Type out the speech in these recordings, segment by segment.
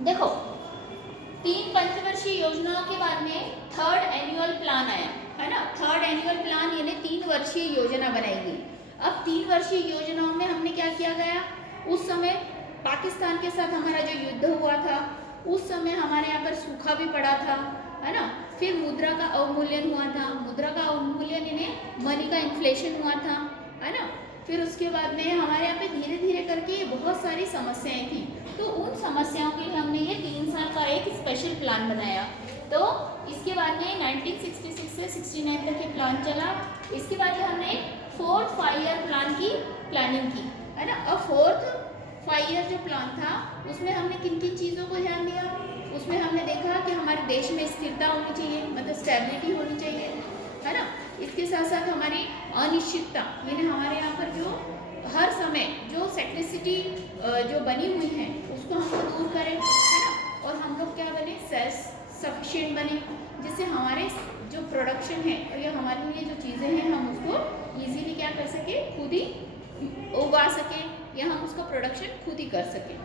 देखो, 3 पंचवर्षीय योजनाओं के बाद में थर्ड एनुअल प्लान आया, है ना। थर्ड एनुअल प्लान यानी 3 वर्षीय योजना बनाई गई। अब 3 वर्षीय योजनाओं में हमने क्या किया गया, उस समय पाकिस्तान के साथ हमारा जो युद्ध हुआ था, उस समय हमारे यहाँ पर सूखा भी पड़ा था, है ना। फिर मुद्रा का अवमूल्यन हुआ था, मुद्रा का अवमूल्यन यानी मनी का इन्फ्लेशन हुआ था, है ना। फिर उसके बाद में हमारे यहाँ पे धीरे धीरे करके बहुत सारी समस्याएं थी, तो उन समस्याओं के लिए हमने ये 3 साल का एक स्पेशल प्लान बनाया। तो इसके बाद में 1966 से 69 तक ये प्लान चला। इसके बाद में हमने 4th 5 ईयर प्लान की प्लानिंग की, है ना। अब 4th 5 ईयर जो प्लान था उसमें हमने किन किन चीज़ों को ध्यान दिया, उसमें हमने देखा कि हमारे देश में स्थिरता होनी चाहिए, मतलब स्टेबिलिटी होनी चाहिए, है ना। इसके साथ साथ हमारी अनिश्चितता, यानी हमारे यहाँ पर जो हर समय जो सेक्रेसिटी जो बनी हुई है उसको हमको दूर करें, है ना। और हम लोग क्या बने, सेल्फ सफिशिएंट बने, जिससे हमारे जो प्रोडक्शन है और या हमारे लिए जो चीज़ें हैं हम उसको इजीली क्या कर सके, खुद ही उगा सकें, या हम उसका प्रोडक्शन खुद ही कर सकें,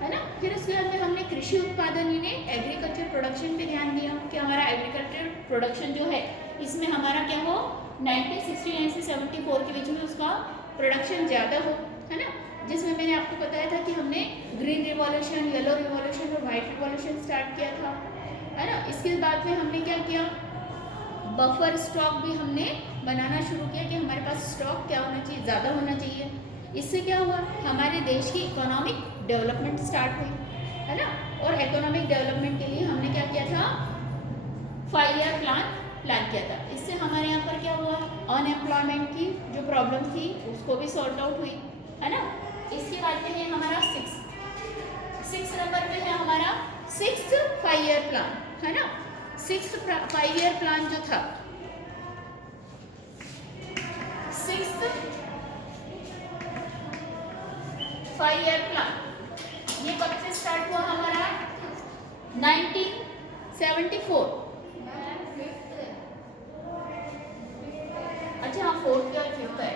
है ना। फिर उसके बाद में हमने कृषि उत्पादन यानी एग्रीकल्चर प्रोडक्शन पे ध्यान दिया कि हमारा एग्रीकल्चर प्रोडक्शन जो है इसमें हमारा क्या हो, 1969 से 74 के बीच में उसका प्रोडक्शन ज़्यादा हो, है ना। जिसमें मैंने आपको बताया था कि हमने ग्रीन रिवॉल्यूशन, येलो रिवॉल्यूशन और वाइट रिवॉल्यूशन स्टार्ट किया था, है ना। इसके बाद में हमने क्या किया, बफर स्टॉक भी हमने बनाना शुरू किया कि हमारे पास स्टॉक क्या होना चाहिए, ज़्यादा होना चाहिए। इससे क्या हुआ, हमारे देश की इकोनॉमिक डेवलपमेंट स्टार्ट हुई, है ना। और इकोनॉमिक डेवलपमेंट के लिए हमने क्या किया था, 5 ईयर प्लान किया था। इससे हमारे यहाँ पर क्या हुआ, अनएम्प्लॉयमेंट की जो प्रॉब्लम थी उसको भी सॉर्ट आउट हुई, है ना। इसके बाद में है हमारा 6 नंबर पे है हमारा 6th 5 ईयर प्लान, है ना। 6th 5 ईयर प्लान जो था, 6th 5 ईयर प्लान ये कब से स्टार्ट हुआ हमारा, 1974। अच्छा हाँ, 4th और 5th है,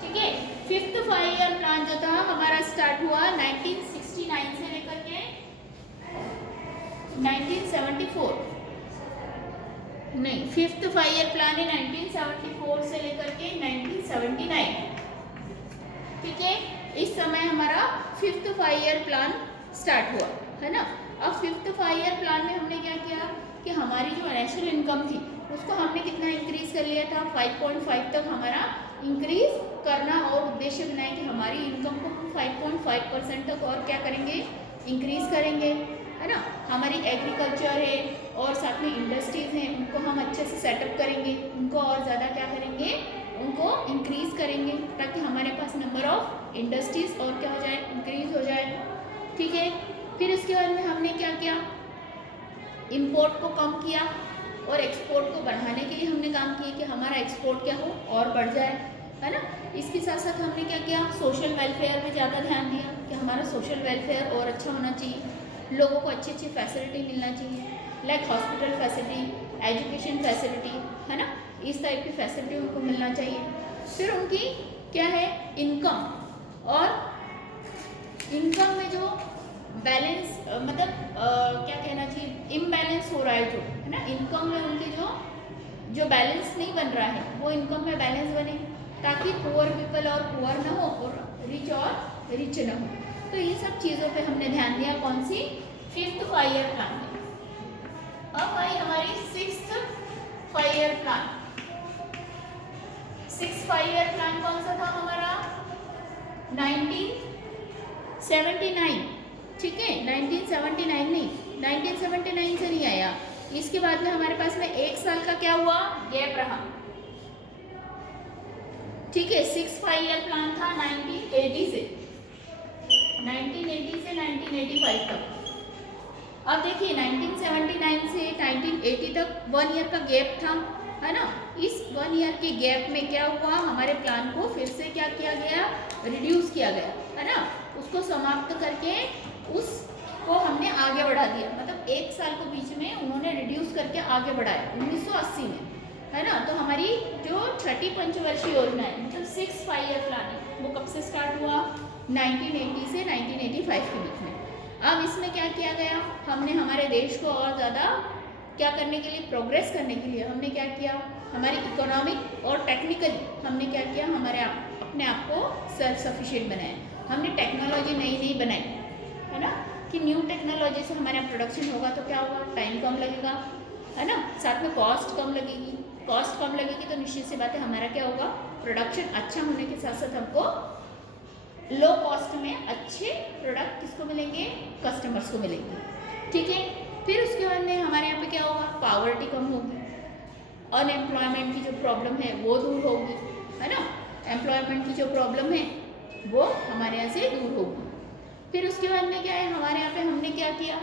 ठीक है। 5th 5 ईयर प्लान जो था हमारा स्टार्ट हुआ 1969 से लेकर के 1974, नहीं 5th 5 ईयर प्लान है 1974 से लेकर के 1979, ठीक है। इस समय हमारा 5th 5 ईयर प्लान स्टार्ट हुआ, है ना। अब 5th 5 ईयर प्लान में हमने क्या किया कि हमारी जो नेशनल इनकम थी उसको हमने कितना इंक्रीज कर लिया था, 5.5 तक हमारा इंक्रीज करना, और उद्देश्य बनाया कि हमारी इनकम को हम 5.5% तक और क्या करेंगे, इंक्रीज करेंगे, है ना। हमारी एग्रीकल्चर है और साथ में इंडस्ट्रीज़ हैं, उनको हम अच्छे से सेटअप करेंगे, उनको और ज़्यादा क्या करेंगे, उनको इंक्रीज करेंगे, ताकि हमारे पास नंबर ऑफ इंडस्ट्रीज और क्या हो जाए, इंक्रीज हो जाए, ठीक है। फिर इसके बाद में हमने क्या किया, इंपोर्ट को कम किया और एक्सपोर्ट को बढ़ाने के लिए हमने काम किया कि हमारा एक्सपोर्ट क्या हो और बढ़ जाए, है ना। इसके साथ साथ हमने क्या किया, सोशल वेलफेयर में ज़्यादा ध्यान दिया कि हमारा सोशल वेलफेयर और अच्छा होना चाहिए, लोगों को अच्छी अच्छी फैसिलिटी मिलना चाहिए, like hospital facility, education facility, है ना। इस टाइप की फैसिलिटी उनको मिलना चाहिए। फिर उनकी क्या है, इनकम, और इनकम में जो बैलेंस मतलब क्या कहना चाहिए, इम्बैलेंस हो रहा है जो, है ना, इनकम में उनके जो बैलेंस नहीं बन रहा है वो इनकम में बैलेंस बने, ताकि पुअर पीपल और पुअर ना हो और रिच ना हो। तो ये सब चीज़ों पे हमने ध्यान दिया, कौन सी, 5th 5 ईयर प्लान में। अब आई हमारी 6th 5 year plan. 6th 5 year plan कौन सा था हमारा, 1979, ठीक है। 1979 नहीं, 1979 से नहीं आया। इसके बाद में हमारे पास में 1 साल का क्या हुआ, गैप रहा, ठीक है। 6th 5 ईयर प्लान था 1980 से 1985 तक। अब देखिए 1979 से 1980 तक 1 ईयर का गैप था, है ना। इस 1 ईयर के गैप में क्या हुआ, हमारे प्लान को फिर से क्या किया गया, रिड्यूस किया गया, है ना। उसको समाप्त करके उसको हमने आगे बढ़ा दिया, मतलब 1 साल को बीच में उन्होंने रिड्यूस करके आगे बढ़ाया 1980 में, है ना। तो हमारी जो 6ठी पंचवर्षीय योजना है, मतलब 6th 5 ईयर प्लान है, वो कब से स्टार्ट हुआ, 1980 से 1985 के बीच में। अब इसमें क्या किया गया, हमने हमारे देश को और ज़्यादा क्या करने के लिए, प्रोग्रेस करने के लिए हमने क्या किया, हमारी इकोनॉमिक और टेक्निकली हमने क्या किया, अपने आप को सेल्फ सफिशिएंट बनाया। हमने टेक्नोलॉजी नई नई बनाई, है ना, कि न्यू टेक्नोलॉजी से हमारे यहाँ प्रोडक्शन होगा तो क्या होगा, टाइम कम लगेगा, है ना, साथ में कॉस्ट कम लगेगी। कॉस्ट कम लगेगी तो निश्चित सी बात है हमारा क्या होगा, प्रोडक्शन अच्छा होने के साथ साथ हमको लो कॉस्ट में अच्छे प्रोडक्ट किसको मिलेंगे, कस्टमर्स को मिलेंगे। ठीक है, फिर उसके बाद में हमारे यहाँ पे क्या होगा, पावर्टी कम होगी, अनएम्प्लॉयमेंट की जो प्रॉब्लम है वो दूर होगी, है ना, एम्प्लॉयमेंट की जो प्रॉब्लम है वो हमारे यहाँ से दूर होगी। फिर उसके बाद में क्या है, हमारे यहाँ पे हमने क्या किया,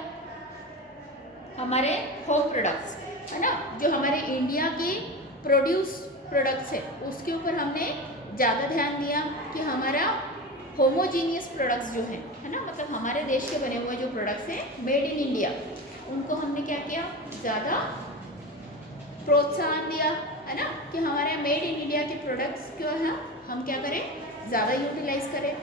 हमारे होम प्रोडक्ट्स, है ना, जो हमारे इंडिया के प्रोड्यूस प्रोडक्ट्स है उसके ऊपर हमने ज़्यादा ध्यान दिया कि हमारा होमोजीनियस प्रोडक्ट्स जो हैं, है ना, मतलब हमारे देश के बने हुए जो प्रोडक्ट्स हैं मेड इन इंडिया, उनको हमने क्या किया, ज़्यादा प्रोत्साहन दिया, है ना, कि हमारे मेड इन इंडिया के प्रोडक्ट्स जो है हम क्या करें, ज़्यादा यूटिलाइज करें,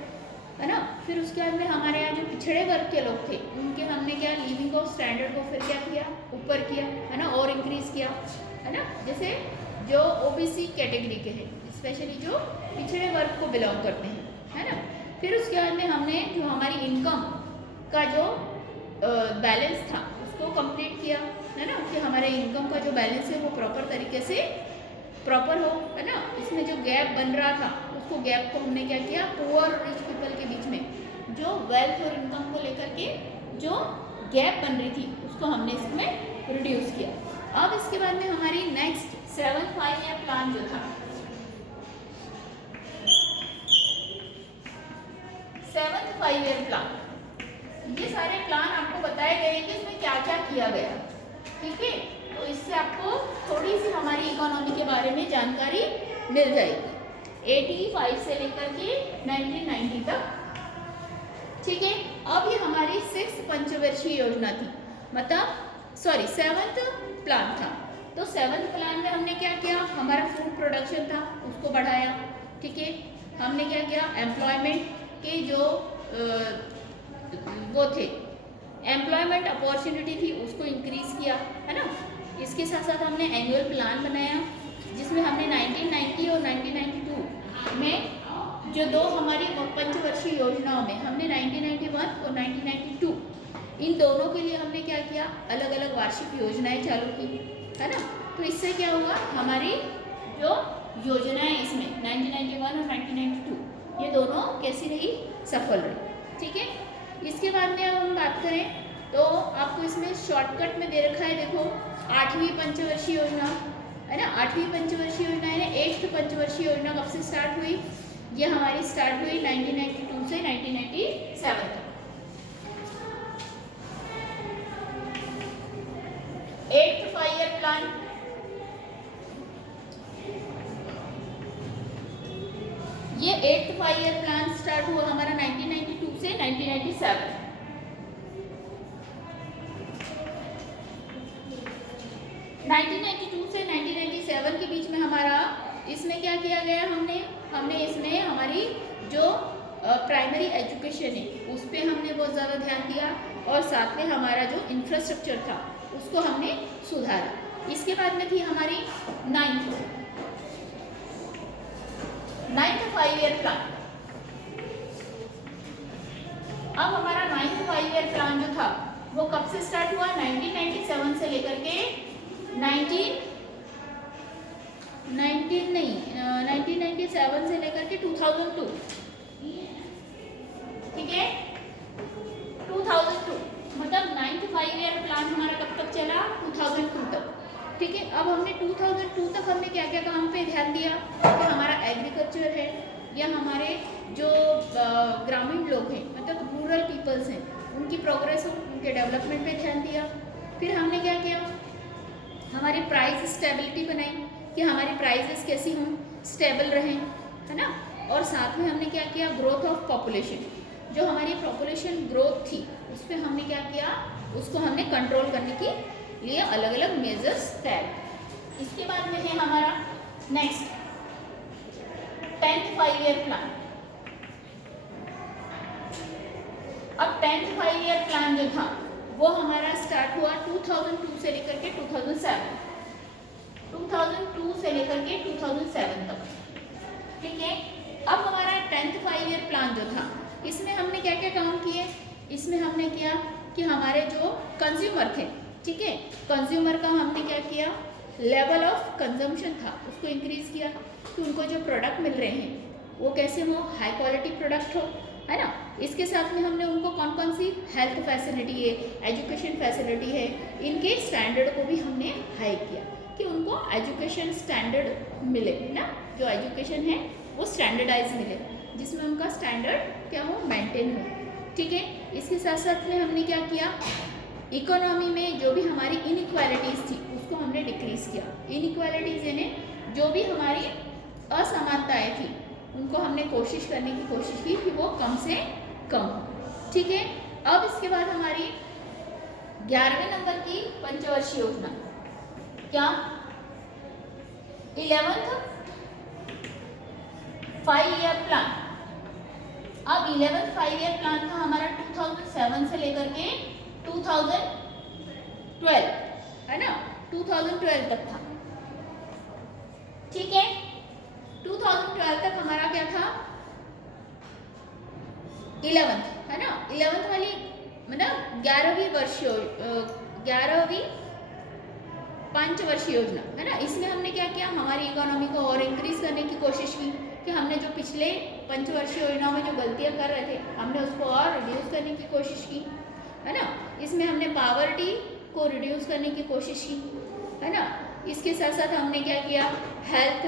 है ना। फिर उसके बाद में हमारे यहाँ जो पिछड़े वर्ग के लोग थे उनके हमने क्या, लिविंग ऑफ स्टैंडर्ड को फिर क्या किया, ऊपर किया, है ना, और इंक्रीज किया, है ना, जैसे जो ओबीसी कैटेगरी के हैं, स्पेशली जो पिछड़े वर्ग को बिलोंग करते हैं, है ना। फिर उसके बाद में हमने जो हमारी इनकम का जो बैलेंस था उसको कंप्लीट किया, है ना, कि हमारे इनकम का जो बैलेंस है वो प्रॉपर तरीके से प्रॉपर हो, है ना। इसमें जो गैप बन रहा था उसको गैप को हमने क्या किया, पुअर और रिच पीपल के बीच में जो वेल्थ और इनकम को लेकर के जो गैप बन रही थी उसको हमने इसमें रिड्यूस किया। अब इसके बाद में हमारी नेक्स्ट 7 5 ईयर प्लान जो था, 7th 5 ईयर प्लान, ये सारे प्लान आपको बताए गए कि इसमें क्या क्या किया गया। ठीक है, तो इससे आपको थोड़ी सी हमारी इकोनॉमी के बारे में जानकारी मिल जाएगी 85 से लेकर के 1990 तक। ठीक है, अब ये हमारी 6th पंचवर्षीय योजना थी, मतलब 7th प्लान था। तो 7th प्लान में हमने क्या किया, हमारा फूड प्रोडक्शन था उसको बढ़ाया। ठीक है, हमने क्या किया, एम्प्लॉयमेंट के जो वो थे, एम्प्लॉयमेंट अपॉर्चुनिटी थी उसको इंक्रीज किया, है ना। इसके साथ साथ हमने एनुअल प्लान बनाया जिसमें हमने 1990 और 1992 में जो दो हमारी पंचवर्षीय योजनाओं में हमने 1991 और 1992 इन दोनों के लिए हमने क्या किया, अलग अलग वार्षिक योजनाएं चालू की, है ना। तो इससे क्या हुआ, हमारी जो योजनाएं इसमें 1991 और 1992 ये दोनों कैसी रही, सफल रही। ठीक है, इसके बाद में अब हम बात करें तो आपको इसमें शॉर्टकट में दे रखा है, देखो 8वीं पंचवर्षीय योजना, है ना। 8वीं पंचवर्षीय योजना है, 8th पंचवर्षीय योजना कब से स्टार्ट हुई, ये हमारी स्टार्ट हुई 1992 से 1997 तक। 8th 5 ईयर प्लान, ये 8th 5 ईयर प्लान स्टार्ट हुआ हमारा 1992 से 1997। 1992 से 1997 के बीच में हमारा इसमें क्या किया गया, हमने इसमें हमारी जो प्राइमरी एजुकेशन है उस पर हमने बहुत ज़्यादा ध्यान दिया और साथ में हमारा जो इंफ्रास्ट्रक्चर था उसको हमने सुधारा। इसके बाद में थी हमारी 9th 5 ईयर प्लान। अब हमारा 9th 5 ईयर प्लान जो था वो कब से स्टार्ट हुआ, 1997 से लेकर के 1997 से लेकर के 2002। ठीक है, 2002 मतलब 9th 5 ईयर प्लान हमारा कब तक चला, 2002 तक। ठीक है, अब हमने 2002 तक हमने क्या क्या काम पे ध्यान दिया कि हमारा एग्रीकल्चर है या हमारे जो ग्रामीण लोग हैं मतलब रूरल पीपल्स हैं उनकी प्रोग्रेस हो, उनके डेवलपमेंट पे ध्यान दिया। फिर हमने क्या किया, हमारी प्राइस स्टेबिलिटी बनाई कि हमारी प्राइसेस कैसी हों, स्टेबल रहें, है ना। और साथ में हमने क्या किया, ग्रोथ ऑफ पॉपुलेशन, जो हमारी पॉपुलेशन ग्रोथ थी उस पर हमने क्या किया, उसको हमने कंट्रोल करने के लिए अलग अलग मेजर्स तैयार। इसके बाद में है हमारा नेक्स्ट 10th 5 ईयर प्लान। अब 10th 5 ईयर प्लान जो था वो हमारा स्टार्ट हुआ 2002 से लेकर के 2007, 2002 से लेकर के 2007 तक, ठीक है। अब हमारा 10th 5 ईयर प्लान जो था इसमें हमने क्या क्या काम किए, इसमें हमने किया कि हमारे जो कंज्यूमर थे, ठीक है, कंज्यूमर का हमने क्या किया, लेवल ऑफ कंजम्पशन था उसको इंक्रीज किया कि उनको जो प्रोडक्ट मिल रहे हैं वो कैसे हो, हाई क्वालिटी प्रोडक्ट हो, है ना। इसके साथ में हमने उनको कौन कौन सी हेल्थ फैसिलिटी है, एजुकेशन फैसिलिटी है, इनके स्टैंडर्ड को भी हमने हाई किया कि उनको एजुकेशन स्टैंडर्ड मिले ना, जो एजुकेशन है वो स्टैंडर्डाइज मिले, जिसमें उनका स्टैंडर्ड क्या हो, मेंटेन हो, ठीक है। इसके साथ साथ में हमने क्या किया, इकोनॉमी में जो भी हमारी इनइक्वालिटीज़ थी उसको हमने डिक्रीज़ किया। इनइक्वालिटीज़ यानी जो भी हमारी असमानताएं थी उनको हमने कोशिश करने की कोशिश की कि वो कम से कम हो, ठीक है। अब इसके बाद हमारी 11वें नंबर की पंचवर्षीय योजना, क्या 11th 5 ईयर प्लान। अब 11th 5 ईयर प्लान था हमारा 2007 से लेकर के 2012, है ना, 2012 तक था, ठीक है। 2012 तक हमारा क्या था, 11th, है ना, 11th वाली मतलब 11वीं पंचवर्षीय योजना, है ना। इसमें हमने क्या किया, हमारी इकोनॉमी को और इंक्रीज करने की कोशिश की कि हमने जो पिछले पंचवर्षीय योजनाओं में जो गलतियां कर रहे थे हमने उसको और रिड्यूस करने की कोशिश की, है ना। इसमें हमने पावर्टी को रिड्यूस करने की कोशिश की, है ना। इसके साथ साथ हमने क्या किया, हेल्थ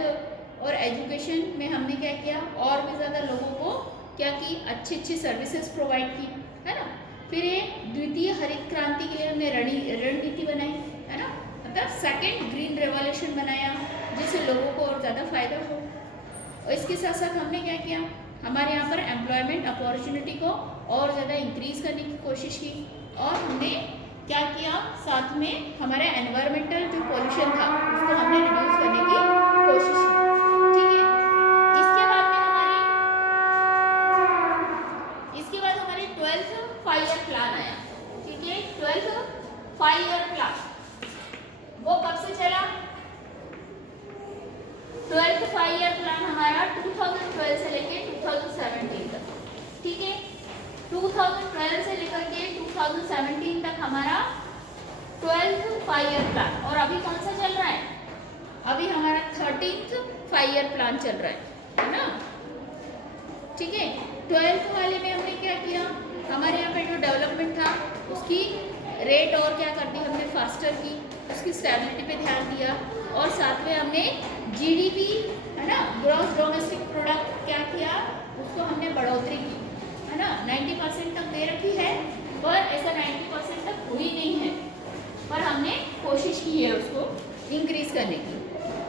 और एजुकेशन में हमने क्या किया, और भी ज़्यादा लोगों को क्या की, अच्छी अच्छी सर्विसेज प्रोवाइड की, है ना। फिर ये द्वितीय हरित क्रांति के लिए हमने रणनीति बनाई, है ना, मतलब सेकेंड ग्रीन रेवोल्यूशन बनाया जिससे लोगों को और ज़्यादा फायदा हो। और इसके साथ साथ हमने क्या किया, हमारे यहाँ पर एम्प्लॉयमेंट अपॉर्चुनिटी को और ज़्यादा इंक्रीज करने की कोशिश की, और हमने क्या किया, साथ में हमारे एनवायरमेंटल जो पोल्यूशन था उसको हमने रिड्यूस करने की कोशिश की, ठीक है। इसके बाद हमारी 12th 5 ईयर प्लान आया, ठीक है। 12th 5 ईयर प्लान वो कब से चला, 12th 5 ईयर प्लान हमारा 2012 से लेके 2017 तक, ठीक है। 2012 से लेकर के 2017 तक हमारा 12th 5 ईयर प्लान, और अभी कौन सा चल रहा है, अभी हमारा 13th 5 ईयर प्लान चल रहा है ना, ठीक है। 12th वाले में हमने क्या किया, हमारे यहाँ पे जो डेवलपमेंट था उसकी रेट और क्या कर दी हमने, फास्टर की, उसकी स्टेबिलिटी पे ध्यान दिया, और साथ में हमने जीडीपी, है ना, ग्रॉस डोमेस्टिक प्रोडक्ट क्या किया, उसको हमने बढ़ोतरी की, है ना। 90% तक दे रखी है, पर ऐसा 90% तक हुई नहीं है, पर हमने कोशिश की है उसको इंक्रीज करने की,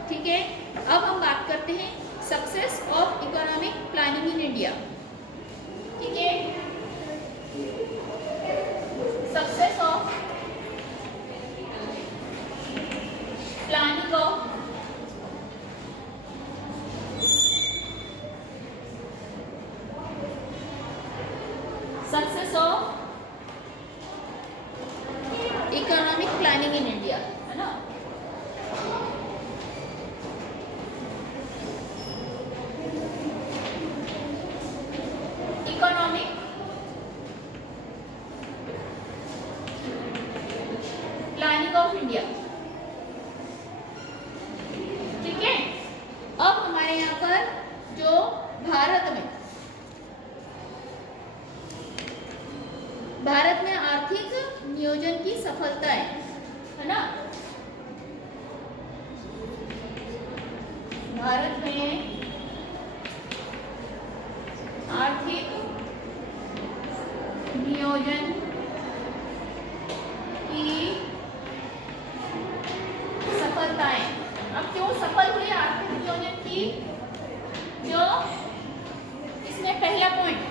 ठीक है। अब हम बात करते हैं success of economic planning in India, ठीक है। Success of planning of economic planning in India, है ना। इकोनॉमिक प्लानिंग ऑफ इंडिया, ठीक है। अब हमारे यहाँ पर जो भारत में आर्थिक नियोजन की सफलताएं, है ना, भारत में आर्थिक नियोजन की सफलताएं। अब क्यों सफल हुई आर्थिक नियोजन की, जो इसमें पहला पॉइंट,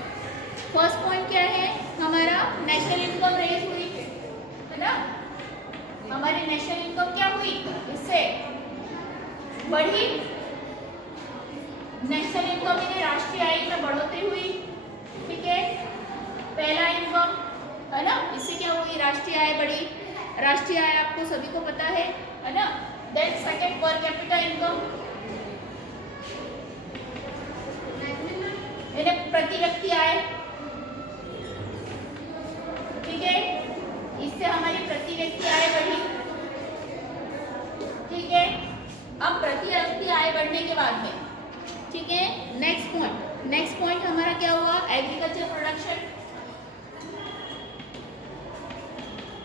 फर्स्ट पॉइंट क्या है, हमारा नेशनल इनकम रेज हुई, है ना। हमारी नेशनल इनकम क्या हुई, इससे बढ़ी, नेशनल इनकम यानी राष्ट्रीय आय में बढ़ोतरी हुई, ठीक है। पहला इनकम, है ना, इससे क्या होगी, राष्ट्रीय आय बढ़ी। राष्ट्रीय आय आपको सभी को पता है ना। Then second per capita income, प्रति व्यक्ति आय, ठीक है, इससे हमारी प्रति व्यक्ति आय बढ़ी, ठीक है। अब प्रति व्यक्ति आय बढ़ने के बाद में, ठीक है, नेक्स्ट पॉइंट हमारा क्या हुआ, एग्रीकल्चर प्रोडक्शन,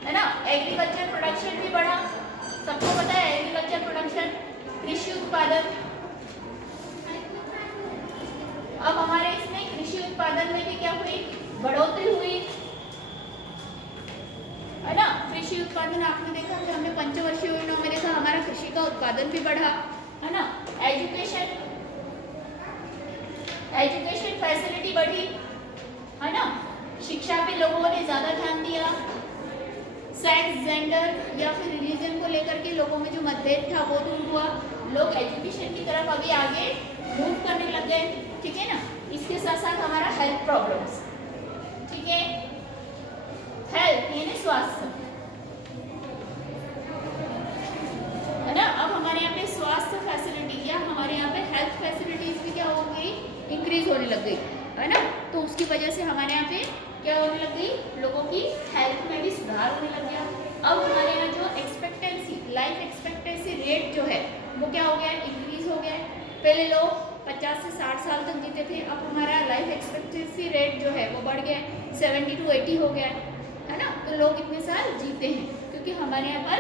है ना। एग्रीकल्चर प्रोडक्शन भी बढ़ा, सबको पता है एग्रीकल्चर प्रोडक्शन, कृषि उत्पादन। अब हमारे इसमें कृषि उत्पादन में भी क्या हुई, बढ़ोतरी हुई, है ना। कृषि उत्पादन आपने देखा कि हमने पंचवर्षीय योजना में देखा, हमारा कृषि का उत्पादन भी बढ़ा, है ना। एजुकेशन फैसिलिटी बढ़ी, है ना। शिक्षा पे लोगों ने ज्यादा ध्यान दिया। सेक्स, जेंडर या फिर रिलीजन को लेकर के लोगों में जो मतभेद था वो दूर हुआ। लोग एजुकेशन की तरफ अभी आगे मूव करने लग गए, ठीक है ना। इसके साथ साथ हमारा हेल्थ प्रॉब्लम्स, ठीक है, हेल्थ यानी स्वास्थ्य, है ना। अब हमारे यहाँ पे स्वास्थ्य फैसिलिटी या हमारे यहाँ पे हेल्थ फैसिलिटीज भी क्या हो गई, इंक्रीज होने लग गई, है ना। तो उसकी वजह से हमारे यहाँ पे क्या होने लग गई, लोगों की हेल्थ में भी सुधार होने लग गया। अब हमारे यहाँ जो लाइफ एक्सपेक्टेंसी रेट जो है वो क्या हो गया, इंक्रीज हो गया। पहले लोग 50 से 60 साल तक जीते थे, अब हमारा लाइफ एक्सपेक्टेंसी रेट जो है वो बढ़ गया, 70 to 80 हो गया है ना। तो लोग इतने साल जीते हैं क्योंकि हमारे यहाँ पर